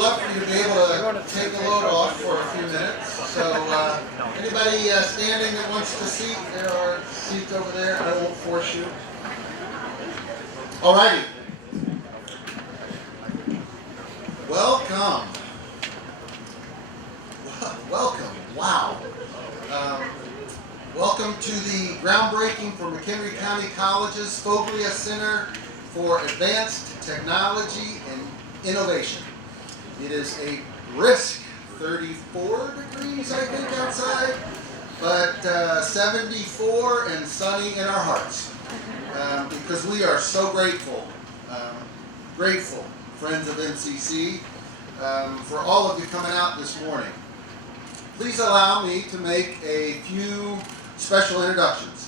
love for you to be able to take a load off for a few minutes. So anybody standing that wants to seat, there are seats over there. I won't force you. Alrighty. Welcome. Welcome. Wow. Welcome to the groundbreaking for McHenry County College's Foglia Center for Advanced Technology and Innovation. It is a brisk 34 degrees, I think, outside, but 74 and sunny in our hearts, because we are so grateful, friends of MCC, for all of you coming out this morning. Please allow me to make a few special introductions.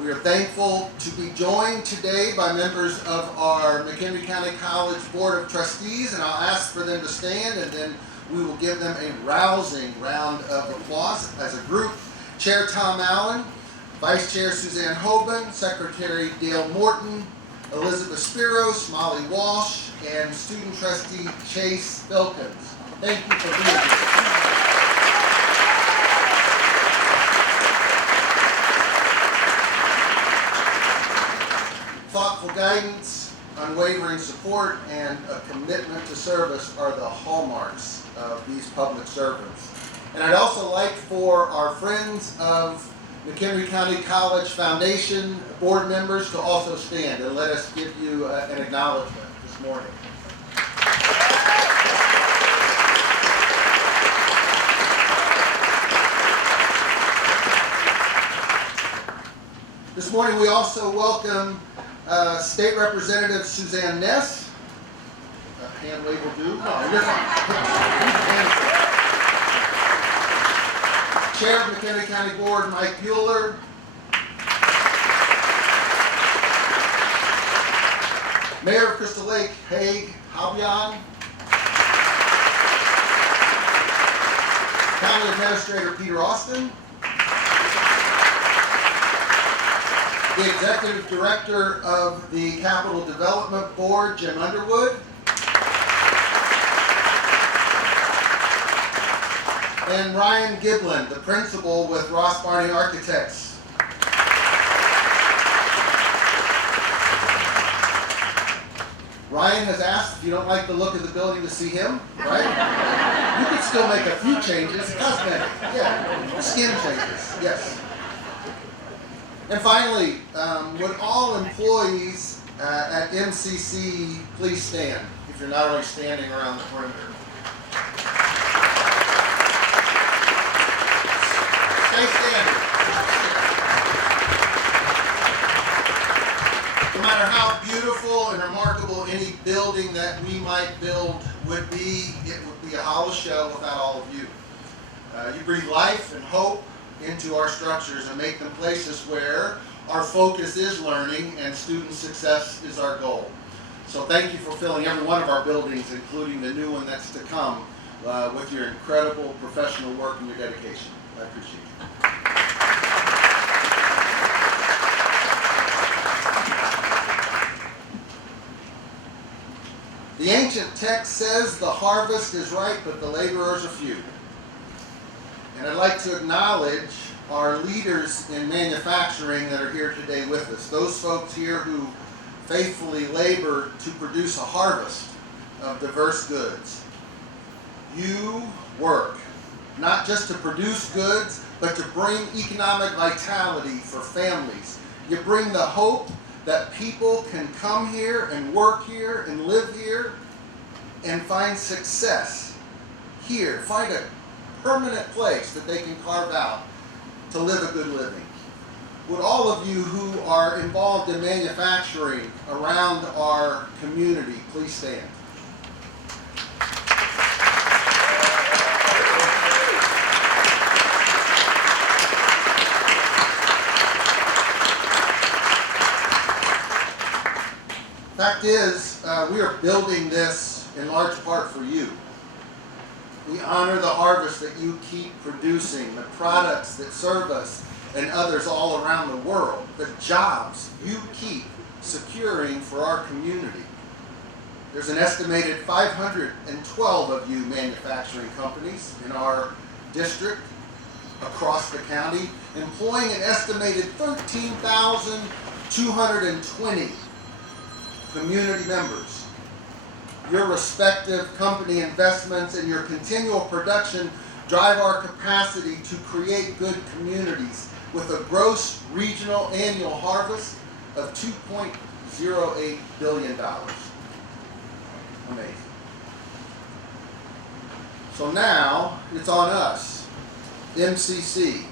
We are thankful to be joined today by members of our McHenry County College Board of Trustees, and I'll ask for them to stand, and then we will give them a rousing round of applause as a group. Chair Tom Allen, Vice Chair Suzanne Hoban, Secretary Dale Morton, Elizabeth Spiros, Molly Walsh, and Student Trustee Chase Filkins. Thank you for being here. Thoughtful guidance, unwavering support, and a commitment to service are the hallmarks of these public servants. And I'd also like for our friends of McHenry County College Foundation board members to also stand and let us give you an acknowledgement this morning. This morning we also welcome State Representative Suzanne Ness. A hand wave will do. No, you're fine. Chair of McHenry County Board, Mike Bueller. Mayor of Crystal Lake, Haig Habyan. County Administrator Peter Austin. The Executive Director of the Capital Development Board, Jim Underwood. And Ryan Giblin, the Principal with Ross Barney Architects. Ryan has asked if you don't like the look of the building to see him, right? You could still make a few changes, cosmetic, yeah, skin changes, yes. And finally, would all employees at MCC please stand, if you're not already standing around the perimeter. Stay standing. No matter how beautiful and remarkable any building that we might build would be, it would be a hollow shell without all of you. You breathe life and hope into our structures and make them places where our focus is learning and student success is our goal. So thank you for filling every one of our buildings, including the new one that's to come, with your incredible professional work and your dedication. I appreciate you. The ancient text says the harvest is ripe, but the laborers are few. And I'd like to acknowledge our leaders in manufacturing that are here today with us. Those folks here who faithfully labor to produce a harvest of diverse goods. You work not just to produce goods, but to bring economic vitality for families. You bring the hope that people can come here and work here and live here and find success here. Find a permanent place that they can carve out to live a good living. Would all of you who are involved in manufacturing around our community please stand? Fact is, we are building this in large part for you. We honor the harvest that you keep producing, the products that serve us and others all around the world, the jobs you keep securing for our community. There's an estimated 512 of you manufacturing companies in our district across the county, employing an estimated 13,220 community members. Your respective company investments and your continual production drive our capacity to create good communities with a gross regional annual harvest of $2.08 billion. Amazing. So now it's on us, MCC.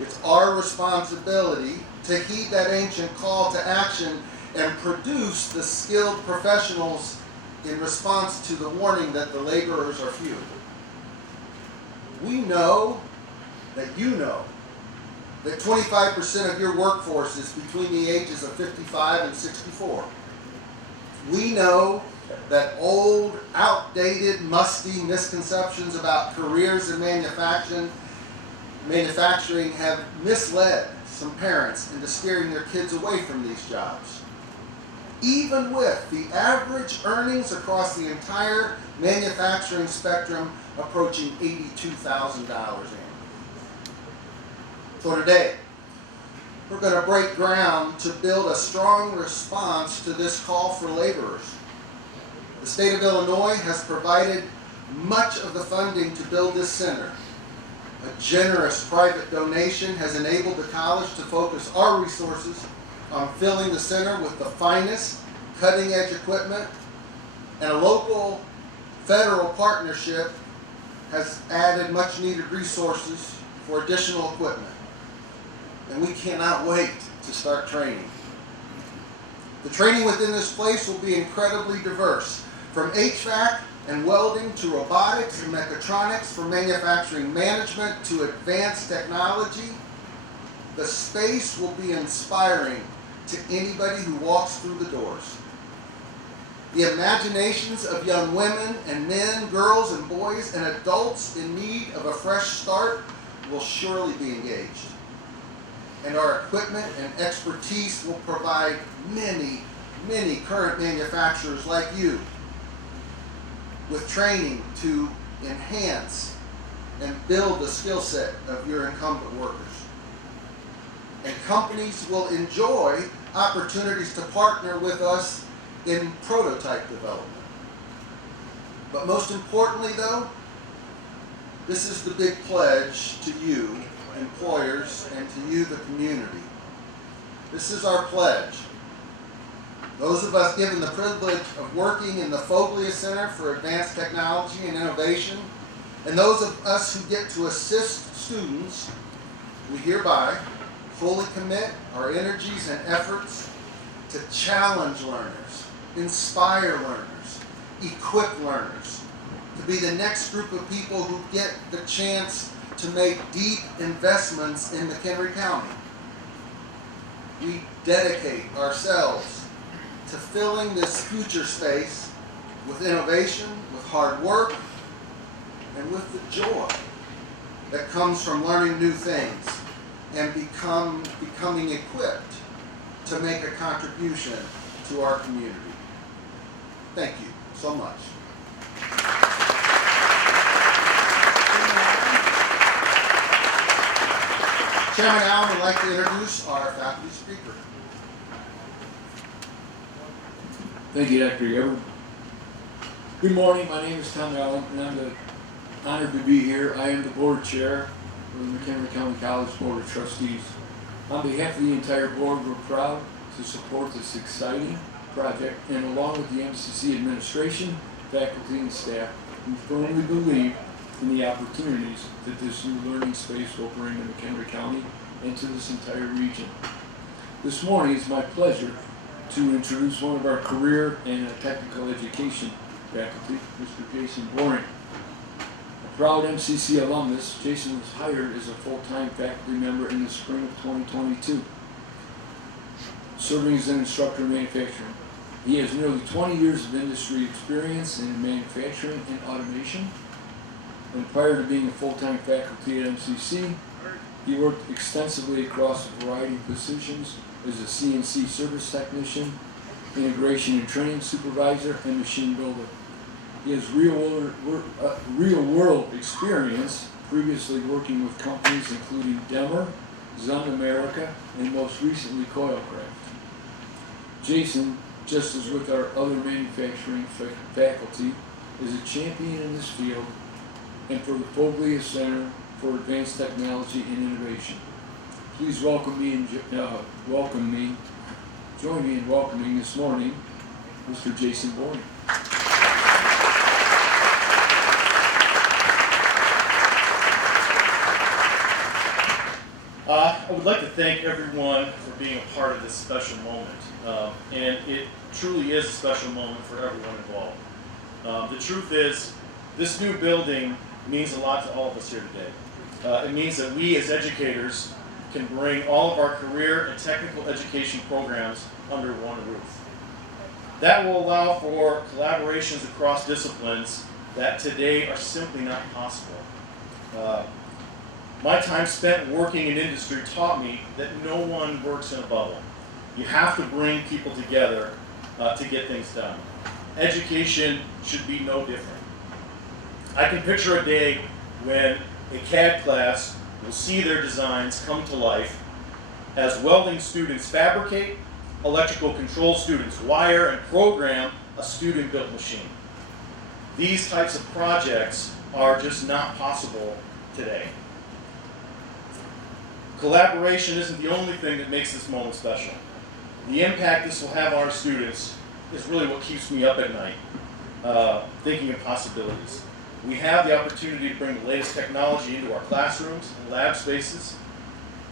It's our responsibility to heed that ancient call to action and produce the skilled professionals in response to the warning that the laborers are few. We know that you know that 25% of your workforce is between the ages of 55 and 64. We know that old, outdated, musty misconceptions about careers in manufacturing have misled some parents into steering their kids away from these jobs. Even with the average earnings across the entire manufacturing spectrum approaching $82,000 annually. So today, we're going to break ground to build a strong response to this call for laborers. The state of Illinois has provided much of the funding to build this center. A generous private donation has enabled the college to focus our resources on filling the center with the finest cutting-edge equipment, and a local federal partnership has added much-needed resources for additional equipment. And we cannot wait to start training. The training within this place will be incredibly diverse, from HVAC and welding to robotics and mechatronics, from manufacturing management to advanced technology. The space will be inspiring to anybody who walks through the doors. The imaginations of young women and men, girls and boys, and adults in need of a fresh start will surely be engaged. And our equipment and expertise will provide many, many current manufacturers like you with training to enhance and build the skill set of your incumbent workers. And companies will enjoy opportunities to partner with us in prototype development. But most importantly though, this is the big pledge to you, employers, and to you, the community. This is our pledge. Those of us given the privilege of working in the Foglia Center for Advanced Technology and Innovation, and those of us who get to assist students, we hereby fully commit our energies and efforts to challenge learners, inspire learners, equip learners, to be the next group of people who get the chance to make deep investments in McHenry County. We dedicate ourselves to filling this future space with innovation, with hard work, and with the joy that comes from learning new things and becoming equipped to make a contribution to our community. Thank you so much. Chairman Allen would like to introduce our faculty speaker. Thank you, Dr. Yever. Good morning, my name is Tom Allen, and I'm honored to be here. I am the board chair of the McHenry County College Board of Trustees. On behalf of the entire board, we're proud to support this exciting project, and along with the MCC administration, faculty, and staff, we firmly believe in the opportunities that this new learning space will bring to McHenry County and to this entire region. This morning, it's my pleasure to introduce one of our career and technical education faculty, Mr. Jason Boring. A proud MCC alumnus, Jason was hired as a full-time faculty member in the spring of 2022, serving as an instructor in manufacturing. He has nearly 20 years of industry experience in manufacturing and automation. And prior to being a full-time faculty at MCC, he worked extensively across a variety of positions as a CNC service technician, integration and training supervisor, and machine builder. He has real-world experience, previously working with companies including Demer, Zund America, and most recently Coilcraft. Jason, just as with our other manufacturing faculty, is a champion in this field and for the Foglia Center for Advanced Technology and Innovation. Please join me in welcoming this morning Mr. Jason Boyne. I would like to thank everyone for being a part of this special moment, and it truly is a special moment for everyone involved. The truth is, this new building means a lot to all of us here today. It means that we as educators can bring all of our career and technical education programs under one roof. That will allow for collaborations across disciplines that today are simply not possible. My time spent working in industry taught me that no one works in a bubble. You have to bring people together to get things done. Education should be no different. I can picture a day when a CAD class will see their designs come to life as welding students fabricate, electrical control students wire and program a student-built machine. These types of projects are just not possible today. Collaboration isn't the only thing that makes this moment special. The impact this will have on our students is really what keeps me up at night, thinking of possibilities. We have the opportunity to bring the latest technology into our classrooms and lab spaces,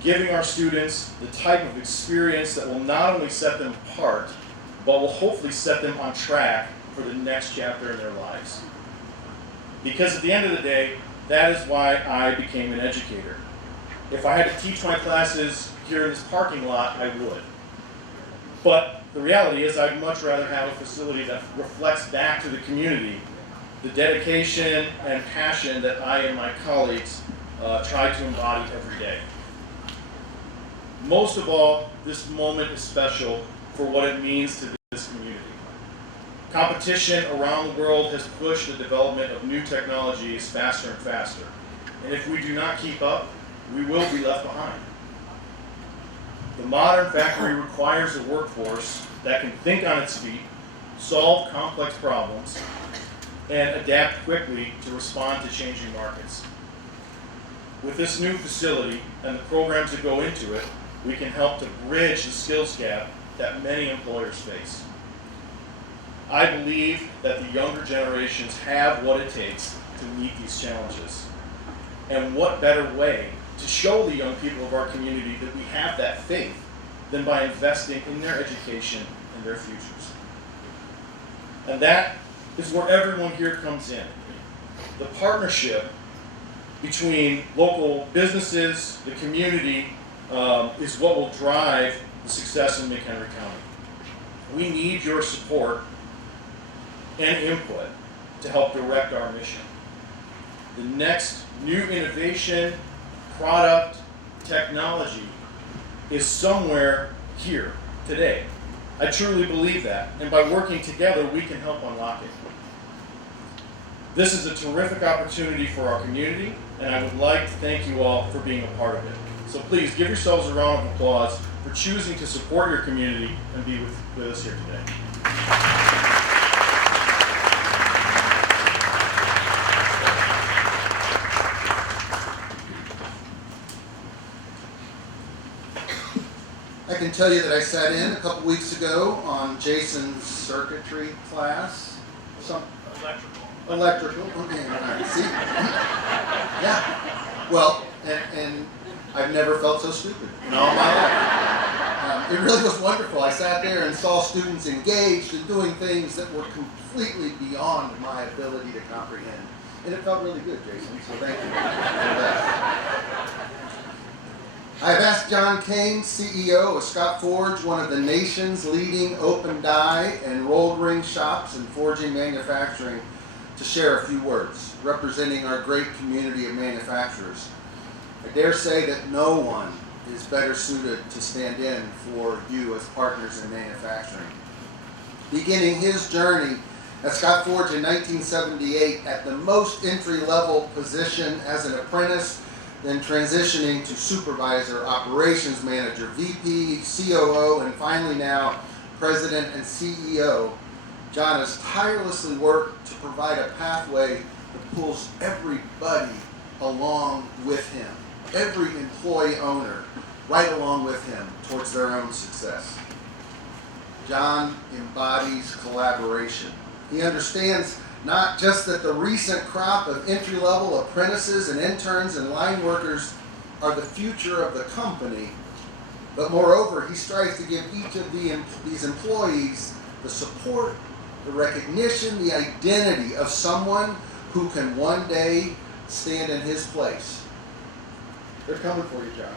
giving our students the type of experience that will not only set them apart, but will hopefully set them on track for the next chapter in their lives. Because at the end of the day, that is why I became an educator. If I had to teach my classes here in this parking lot, I would. But the reality is I'd much rather have a facility that reflects back to the community the dedication and passion that I and my colleagues try to embody every day. Most of all, this moment is special for what it means to this community. Competition around the world has pushed the development of new technologies faster and faster. And if we do not keep up, we will be left behind. The modern factory requires a workforce that can think on its feet, solve complex problems, and adapt quickly to respond to changing markets. With this new facility and the programs that go into it, we can help to bridge the skills gap that many employers face. I believe that the younger generations have what it takes to meet these challenges. And what better way to show the young people of our community that we have that faith than by investing in their education and their futures. And that is where everyone here comes in. The partnership between local businesses, the community, is what will drive the success in McHenry County. We need your support and input to help direct our mission. The next new innovation, product, technology is somewhere here today. I truly believe that, and by working together, we can help unlock it. This is a terrific opportunity for our community, and I would like to thank you all for being a part of it. So please give yourselves a round of applause for choosing to support your community and be with us here today. I can tell you that I sat in a couple weeks ago on Jason's circuitry class. Electrical. Okay, all right. See? Yeah. Well, and I've never felt so stupid in all my life. It really was wonderful. I sat there and saw students engaged and doing things that were completely beyond my ability to comprehend. And it felt really good, Jason, so thank you for that. I have asked John Kane, CEO of Scott Forge, one of the nation's leading open die and rolled ring shops in forging manufacturing, to share a few words, representing our great community of manufacturers. I dare say that no one is better suited to stand in for you as partners in manufacturing. beginning his journey at Scott Forge in 1978 at the most entry-level position as an apprentice, then transitioning to supervisor, operations manager, VP, COO, and finally now president and CEO. John has tirelessly worked to provide a pathway that pulls everybody along with him, every employee owner right along with him towards their own success. John embodies collaboration. He understands not just that the recent crop of entry-level apprentices and interns and line workers are the future of the company, but moreover, he strives to give each of these employees the support, the recognition, the identity of someone who can one day stand in his place. They're coming for you, John.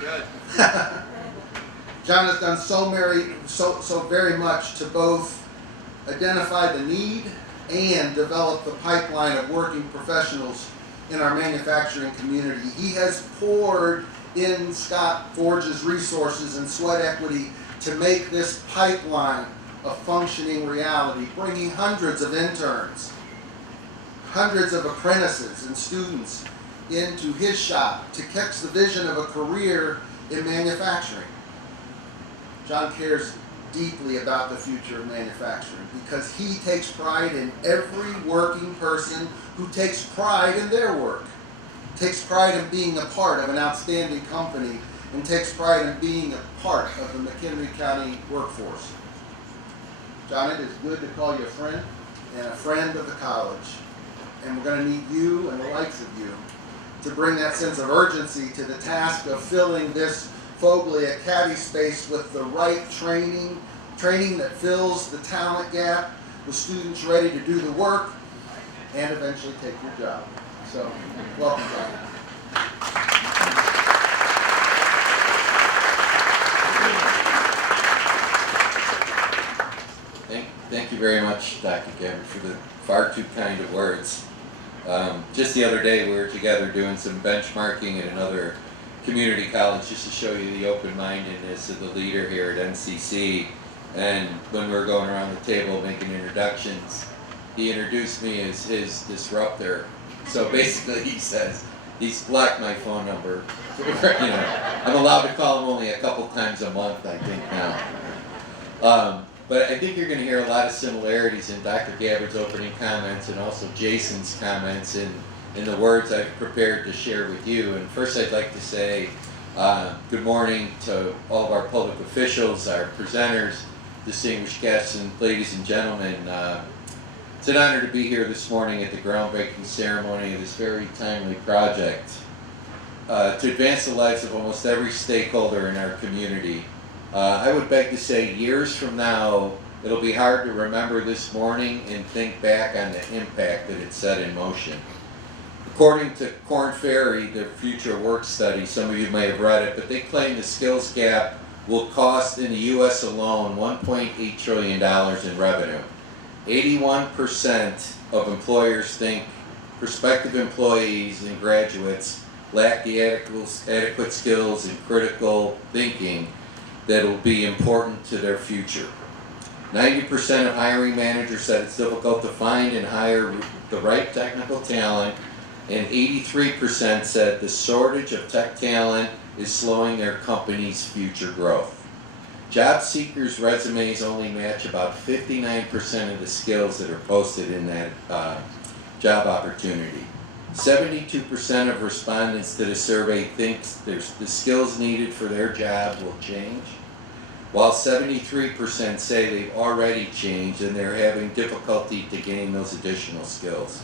Good. John has done so very much to both identify the need and develop the pipeline of working professionals in our manufacturing community. He has poured in Scott Forge's resources and sweat equity to make this pipeline a functioning reality, bringing hundreds of interns, hundreds of apprentices and students into his shop to catch the vision of a career in manufacturing. John cares deeply about the future of manufacturing because he takes pride in every working person who takes pride in their work, takes pride in being a part of an outstanding company, and takes pride in being a part of the McHenry County workforce. John, it is good to call you a friend and a friend of the college, and we're going to need you and the likes of you to bring that sense of urgency to the task of filling this Foglia caddy space with the right training that fills the talent gap, with students ready to do the work and eventually take your job. So, welcome, John. Thank you very much, Dr. Gabbard, for the far too kind of words. Just the other day we were together doing some benchmarking at another community college just to show you the open-mindedness of the leader here at NCC. And when we were going around the table making introductions, he introduced me as his disruptor. So basically he says, he's blocked my phone number. I'm allowed to call him only a couple times a month, I think now. But I think you're going to hear a lot of similarities in Dr. Gabbard's opening comments and also Jason's comments in the words I've prepared to share with you. And first I'd like to say good morning to all of our public officials, our presenters, distinguished guests, and ladies and gentlemen. It's an honor to be here this morning at the groundbreaking ceremony of this very timely project to advance the lives of almost every stakeholder in our community. I would beg to say years from now, it'll be hard to remember this morning and think back on the impact that it set in motion. According to Korn Ferry, the Future Work Study, some of you may have read it, but they claim the skills gap will cost in the U.S. alone $1.8 trillion in revenue. 81% of employers think prospective employees and graduates lack the adequate skills and critical thinking that will be important to their future. 90% of hiring managers said it's difficult to find and hire the right technical talent, and 83% said the shortage of tech talent is slowing their company's future growth. Job seekers' resumes only match about 59% of the skills that are posted in that job opportunity. 72% of respondents to the survey think the skills needed for their job will change, while 73% say they've already changed and they're having difficulty to gain those additional skills.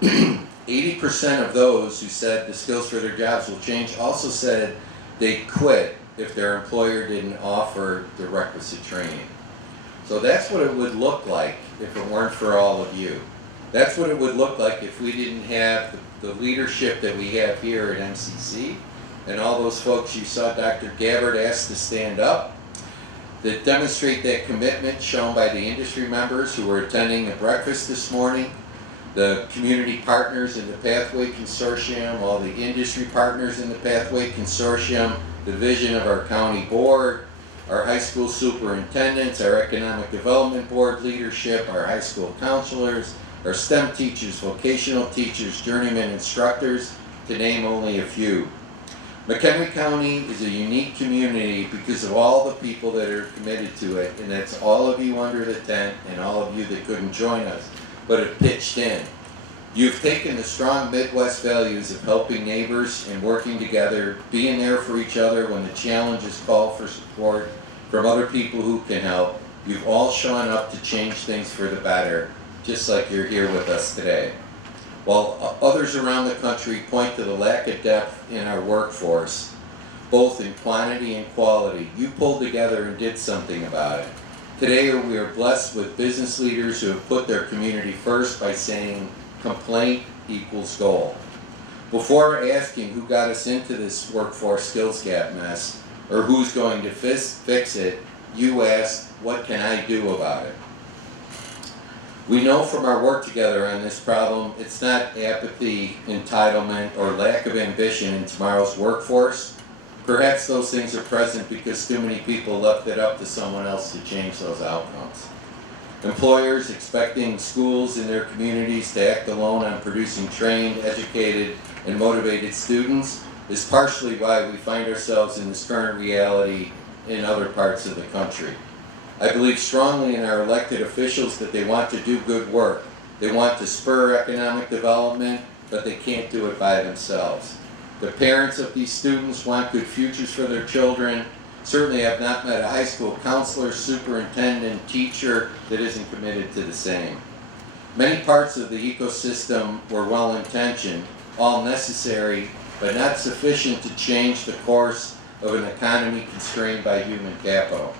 80% of those who said the skills for their jobs will change also said they'd quit if their employer didn't offer the requisite training. So that's what it would look like if it weren't for all of you. That's what it would look like if we didn't have the leadership that we have here at MCC and all those folks you saw Dr. Gabbard ask to stand up that demonstrate that commitment shown by the industry members who were attending the breakfast this morning, the community partners in the Pathway Consortium, all the industry partners in the Pathway Consortium, the vision of our county board, our high school superintendents, our economic development board leadership, our high school counselors, our STEM teachers, vocational teachers, journeyman instructors, to name only a few. McHenry County is a unique community because of all the people that are committed to it, and that's all of you under the tent and all of you that couldn't join us, but have pitched in. You've taken the strong Midwest values of helping neighbors and working together, being there for each other when the challenges call for support from other people who can help. You've all shown up to change things for the better, just like you're here with us today. While others around the country point to the lack of depth in our workforce, both in quantity and quality, you pulled together and did something about it. Today we are blessed with business leaders who have put their community first by saying complaint equals goal. Before asking who got us into this workforce skills gap mess or who's going to fix it, you asked, what can I do about it? We know from our work together on this problem, it's not apathy, entitlement, or lack of ambition in tomorrow's workforce. Perhaps those things are present because too many people left it up to someone else to change those outcomes. Employers expecting schools in their communities to act alone on producing trained, educated, and motivated students is partially why we find ourselves in this current reality in other parts of the country. I believe strongly in our elected officials that they want to do good work. They want to spur economic development, but they can't do it by themselves. The parents of these students want good futures for their children. Certainly have not met a high school counselor, superintendent, teacher that isn't committed to the same. Many parts of the ecosystem were well-intentioned, all necessary, but not sufficient to change the course of an economy constrained by human capital.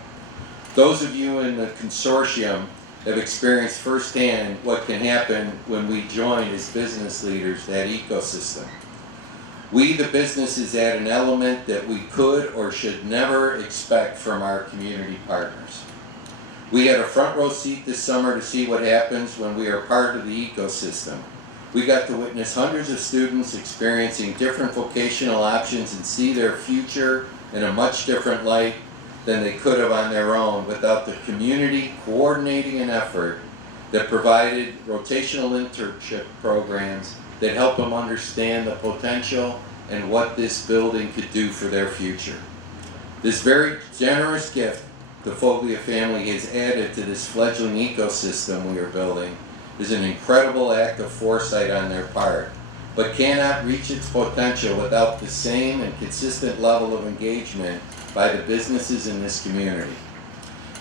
Those of you in the consortium have experienced firsthand what can happen when we join as business leaders that ecosystem. We, the businesses, add an element that we could or should never expect from our community partners. We had a front row seat this summer to see what happens when we are part of the ecosystem. We got to witness hundreds of students experiencing different vocational options and see their future in a much different light than they could have on their own without the community coordinating an effort that provided rotational internship programs that help them understand the potential and what this building could do for their future. This very generous gift the Foglia family has added to this fledgling ecosystem we are building is an incredible act of foresight on their part, but cannot reach its potential without the same and consistent level of engagement by the businesses in this community.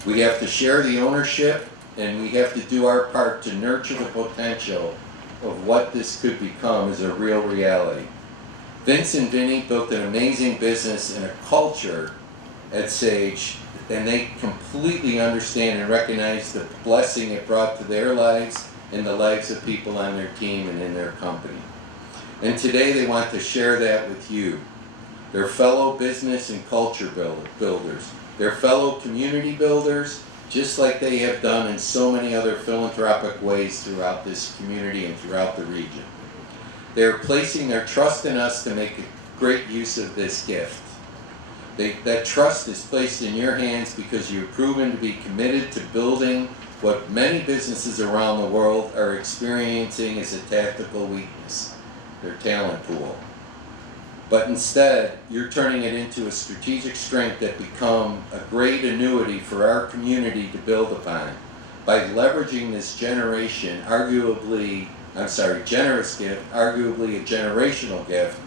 We have to share the ownership, and we have to do our part to nurture the potential of what this could become as a real reality. Vince and Vinny built an amazing business and a culture at Sage, and they completely understand and recognize the blessing it brought to their lives and the lives of people on their team and in their company. And today they want to share that with you, their fellow business and culture builders, their fellow community builders, just like they have done in so many other philanthropic ways throughout this community and throughout the region. They are placing their trust in us to make great use of this gift. That trust is placed in your hands because you've proven to be committed to building what many businesses around the world are experiencing as a tactical weakness, their talent pool. But instead, you're turning it into a strategic strength that become a great annuity for our community to build upon. By leveraging this generous gift, arguably a generational gift,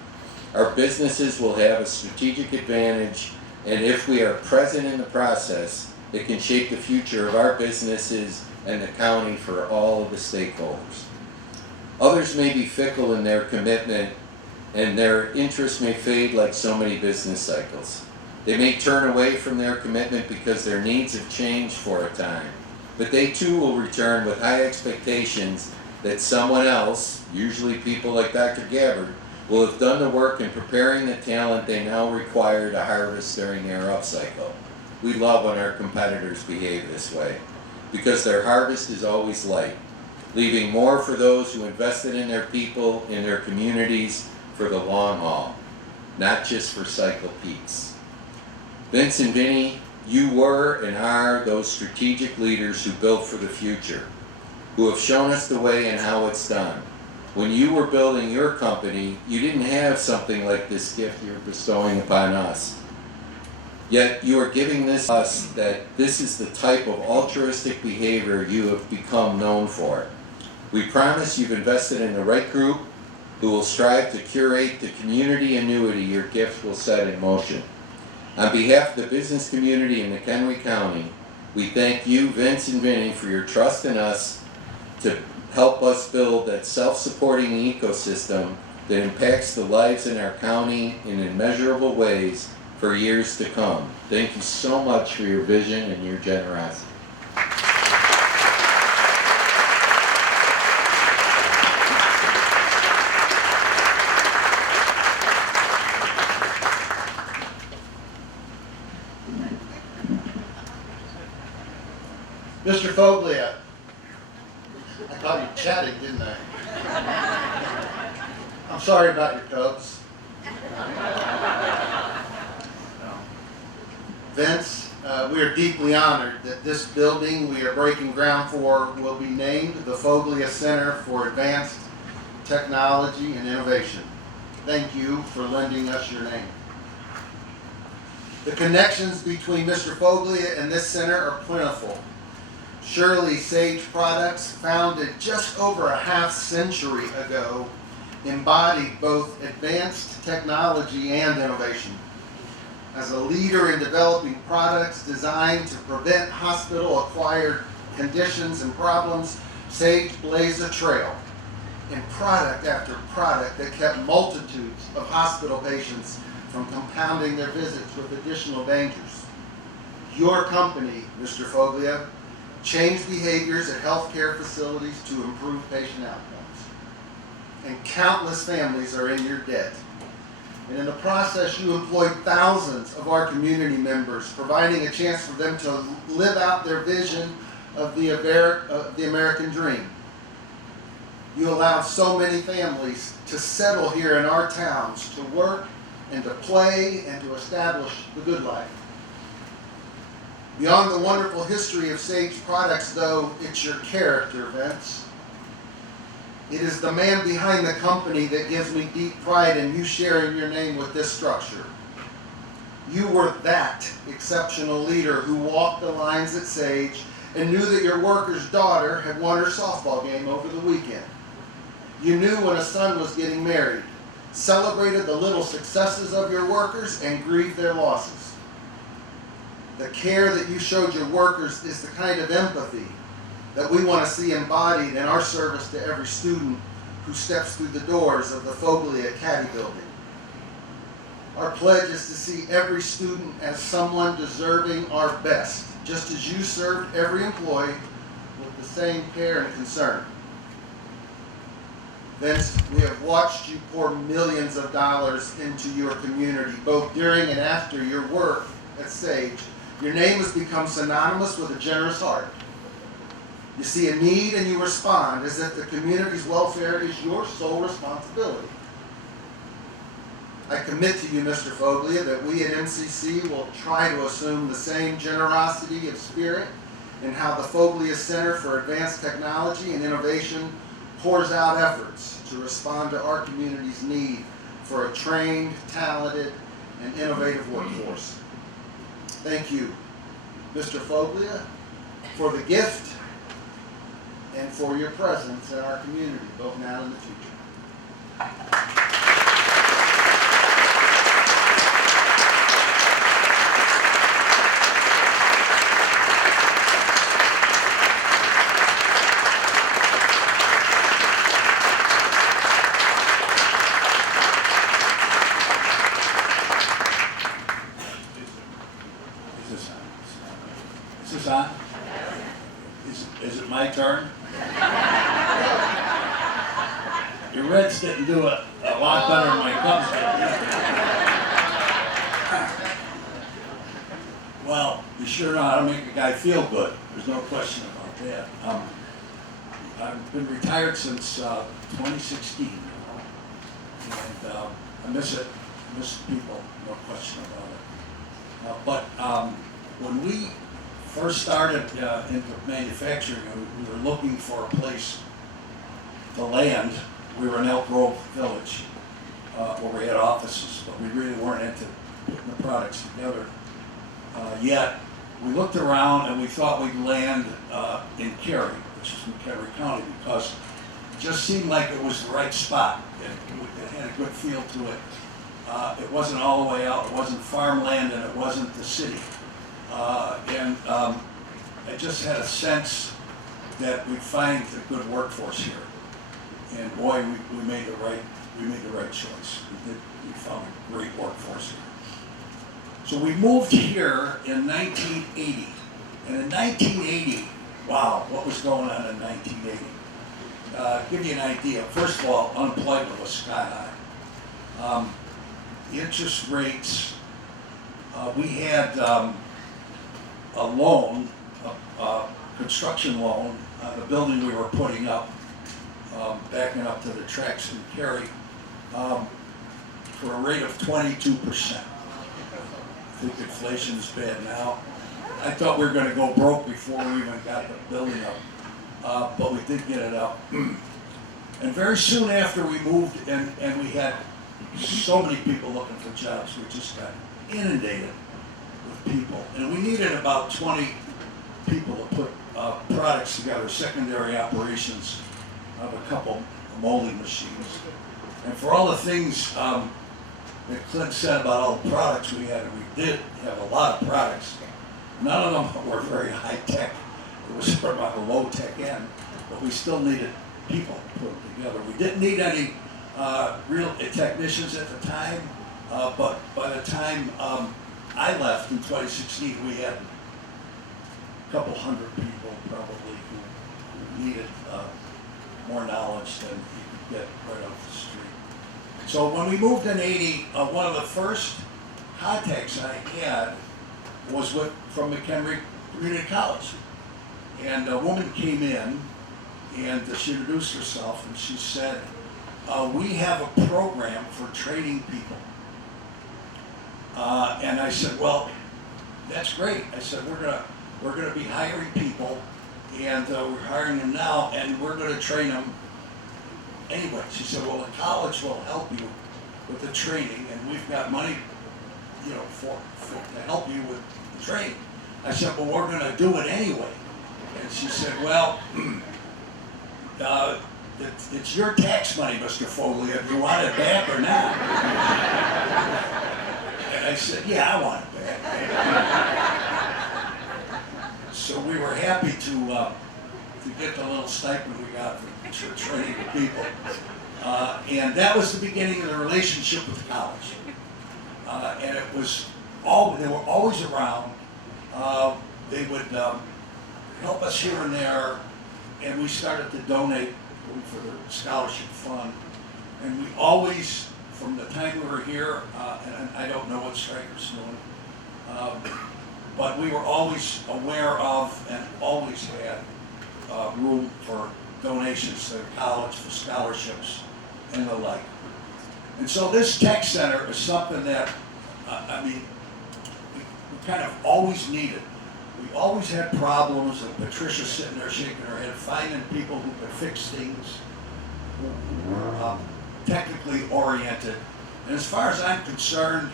our businesses will have a strategic advantage, and if we are present in the process, it can shape the future of our businesses and the county for all of the stakeholders. Others may be fickle in their commitment, and their interest may fade like so many business cycles. They may turn away from their commitment because their needs have changed for a time, but they too will return with high expectations that someone else, usually people like Dr. Gabbard, will have done the work in preparing the talent they now require to harvest during their upcycle. We love when our competitors behave this way, because their harvest is always light, leaving more for those who invested in their people, in their communities, for the long haul, not just for cycle peaks. Vince and Vinny You were and are those strategic leaders who built for the future, who have shown us the way and how it's done. When you were building your company, you didn't have something like this gift you're bestowing upon us. Yet you are giving this us that this is the type of altruistic behavior you have become known for. We promise you've invested in the right group who will strive to curate the community annuity your gift will set in motion. On behalf of the business community in McHenry County, we thank you, Vince and Vinny, for your trust in us to help us build that self-supporting ecosystem that impacts the lives in our county in immeasurable ways for years to come. Thank you so much for your vision and your generosity. Mr. Foglia, I caught you chatting, didn't I? I'm sorry about your cubs. Vince, we are deeply honored that this building we are breaking ground for will be named the Foglia Center for Advanced Technology and Innovation. Thank you for lending us your name. The connections between Mr. Foglia and this center are plentiful. Surely Sage Products, founded just over a half century ago, embodied both advanced technology and innovation. As a leader in developing products designed to prevent hospital-acquired conditions and problems, Sage blazed a trail in product after product that kept multitudes of hospital patients from compounding their visits with additional dangers. Your company, Mr. Foglia, changed behaviors at healthcare facilities to improve patient outcomes. And countless families are in your debt. And in the process, you employed thousands of our community members, providing a chance for them to live out their vision of the American dream. You allowed so many families to settle here in our towns, to work and to play and to establish the good life. Beyond the wonderful history of Sage Products, though, it's your character, Vince. It is the man behind the company that gives me deep pride in you sharing your name with this structure. You were that exceptional leader who walked the lines at Sage and knew that your worker's daughter had won her softball game over the weekend. You knew when a son was getting married, celebrated the little successes of your workers, and grieved their losses. The care that you showed your workers is the kind of empathy that we want to see embodied in our service to every student who steps through the doors of the Foglia Caddy building. Our pledge is to see every student as someone deserving our best, just as you served every employee with the same care and concern. Vince, we have watched you pour millions of dollars into your community, both during and after your work at Sage. Your name has become synonymous with a generous heart. You see a need and you respond as if the community's welfare is your sole responsibility. I commit to you, Mr. Foglia, that we at MCC will try to assume the same generosity of spirit in how the Foglia Center for Advanced Technology and Innovation pours out efforts to respond to our community's need for a trained, talented, and innovative workforce. Thank you, Mr. Foglia, for the gift and for your presence in our community, both now and in the future. Is this on? Is it my turn? Your Reds didn't do a lot better than my Cubs did. Well, you sure know how to make a guy feel good. There's no question about that. I've been retired since 2016, and I miss it. I miss people, no question about it. when we first started into manufacturing, we were looking for a place to land. We were in Elk Grove Village, where we had offices, but we really weren't into putting the products together yet. We looked around and we thought we'd land in Cary, which is McHenry County, because it just seemed like it was the right spot. It had a good feel to it. It wasn't all the way out, it wasn't farmland, and it wasn't the city. I just had a sense that we'd find a good workforce here. And boy, we made the right choice. We found a great workforce here. So we moved here in 1980. And in 1980, wow, what was going on in 1980? Give you an idea. First of all, unemployment was sky high. Interest rates, we had a loan, a construction loan on the building we were putting up, backing up to the tracks in Cary, for a rate of 22%. I think inflation's bad now. I thought we were going to go broke before we even got the building up, but we did get it up. And very soon after we moved, and we had so many people looking for jobs, we just got inundated with people. And we needed about 20 people to put products together, secondary operations of a couple molding machines. And for all the things that Clint said about all the products we had, we did have a lot of products. None of them were very high tech. It was sort of on the low tech end, but we still needed people to put them together. We didn't need any real technicians at the time, but by the time I left in 2016, we had a couple hundred people probably who needed more knowledge than you could get right off the street. So when we moved in 80, one of the first contacts I had was from McHenry Community College. And a woman came in and she introduced herself and she said, we have a program for training people. And I said, well, that's great. I said, we're gonna be hiring people, and we're hiring them now, and we're gonna train them anyway. She said, well, the college will help you with the training, and we've got money, to help you with the training. I said, well, we're gonna do it anyway. And she said, well, it's your tax money, Mr. Foglia. Do you want it back or not? And I said, yeah, I want it back. So we were happy to get the little stipend we got for training the people. And that was the beginning of the relationship with the college. And it was they were always around. They would help us here and there, and we started to donate for the scholarship fund. And we always, from the time we were here, and I don't know what Stryker's doing, but we were always aware of and always had room for donations to the college, for scholarships, and the like. And so this tech center is something that, we kind of always needed. We always had problems, and Patricia's sitting there shaking her head, finding people who could fix things, who were technically oriented. And as far as I'm concerned,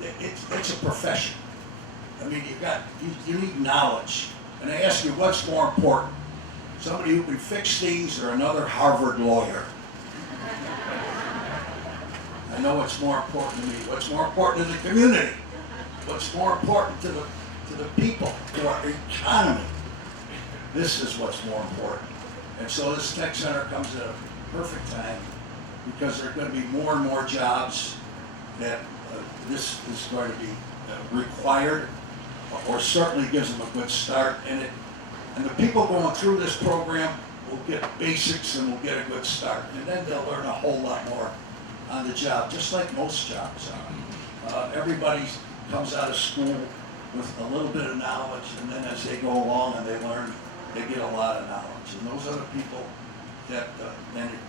it's a profession. I mean, you need knowledge. And I ask you, what's more important? Somebody who can fix things or another Harvard lawyer? I know what's more important to me. What's more important to the community? What's more important to the people, to our economy? This is what's more important. And so this tech center comes at a perfect time, because there are going to be more and more jobs that this is going to be required, or certainly gives them a good start. And the people going through this program will get basics and will get a good start. And then they'll learn a whole lot more on the job, just like most jobs are. Everybody comes out of school with a little bit of knowledge, and then as they go along and they learn, they get a lot of knowledge. And those are the people that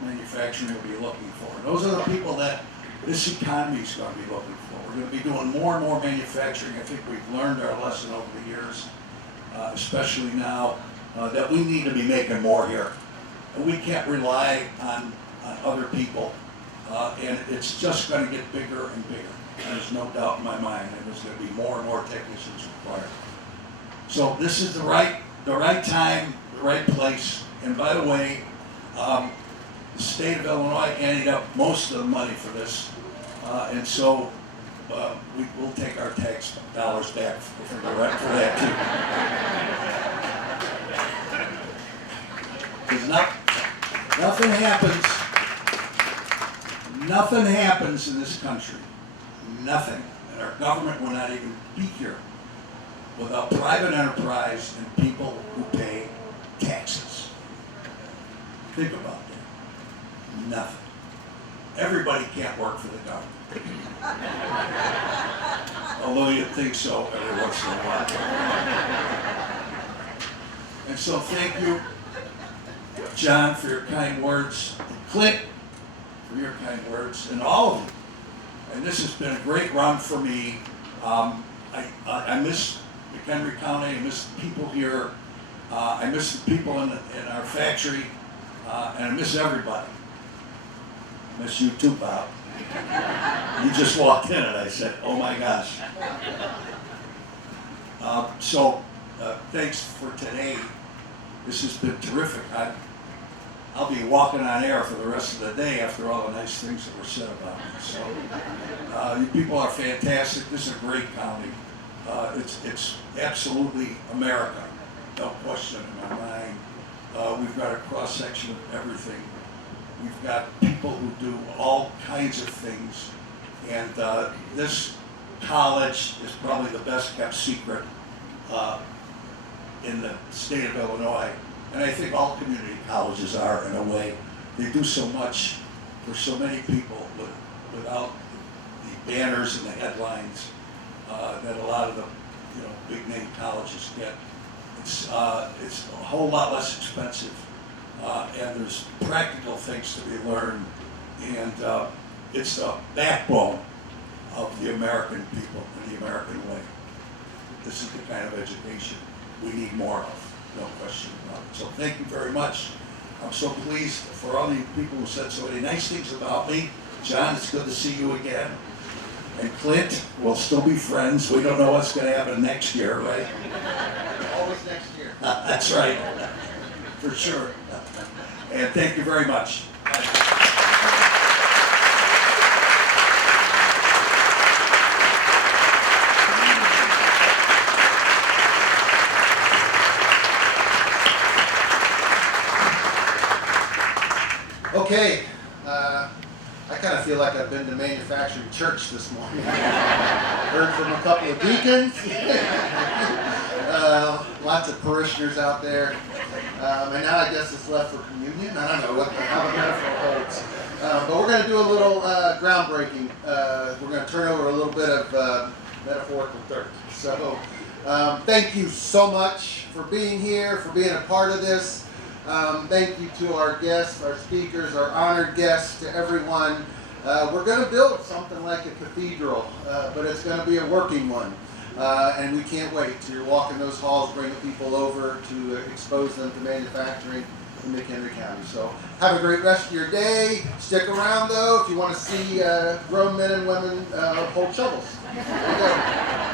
manufacturing will be looking for. And those are the people that this economy is going to be looking for. We're going to be doing more and more manufacturing. I think we've learned our lesson over the years, especially now that we need to be making more here. And we can't rely on other people, and it's just going to get bigger and bigger. There's no doubt in my mind, and there's going to be more and more technicians required. So this is the right time, the right place. And by the way, the state of Illinois ended up most of the money for this, and so we will take our tax dollars back for that too. Because nothing happens in this country, nothing, and our government will not even be here without private enterprise and people who pay taxes. Think about that. Nothing. Everybody can't work for the government. Although you'd think so every once in a while. And so thank you, John, for your kind words, and Clint for your kind words, and all of you. And this has been a great run for me. I miss McHenry County, I miss the people here, I miss the people in our factory, and I miss everybody. I miss you too, Bob. You just walked in and I said, oh my gosh. Thanks for today. This has been terrific. I'll be walking on air for the rest of the day after all the nice things that were said about me. So, you people are fantastic. This is a great county. It's absolutely America, no question in my mind. We've got a cross-section of everything. We've got people who do all kinds of things. And this college is probably the best kept secret in the state of Illinois. And I think all community colleges are, in a way. They do so much for so many people without the banners and the headlines that a lot of the big name colleges get. It's a whole lot less expensive, and there's practical things to be learned, and it's the backbone of the American people and the American way. This is the kind of education we need more of, no question about it. So thank you very much. I'm so pleased for all the people who said so many nice things about me. John, it's good to see you again. And Clint, we'll still be friends. We don't know what's going to happen next year, right? Always next year. That's right, for sure. And thank you very much. Okay, I kind of feel like I've been to manufacturing church this morning. Heard from a couple of deacons, lots of parishioners out there, and now I guess it's left for communion. I don't know how the metaphor holds, but we're going to do a little groundbreaking. We're going to turn over a little bit of metaphorical dirt. So thank you so much for being here, for being a part of this. Thank you to our guests, our speakers, our honored guests, to everyone. We're going to build something like a cathedral, but it's going to be a working one. And we can't wait to walk in those halls, bring the people over to expose them to manufacturing in McHenry County. So have a great rest of your day. Stick around, though, if you want to see grown men and women hold shovels. There you go.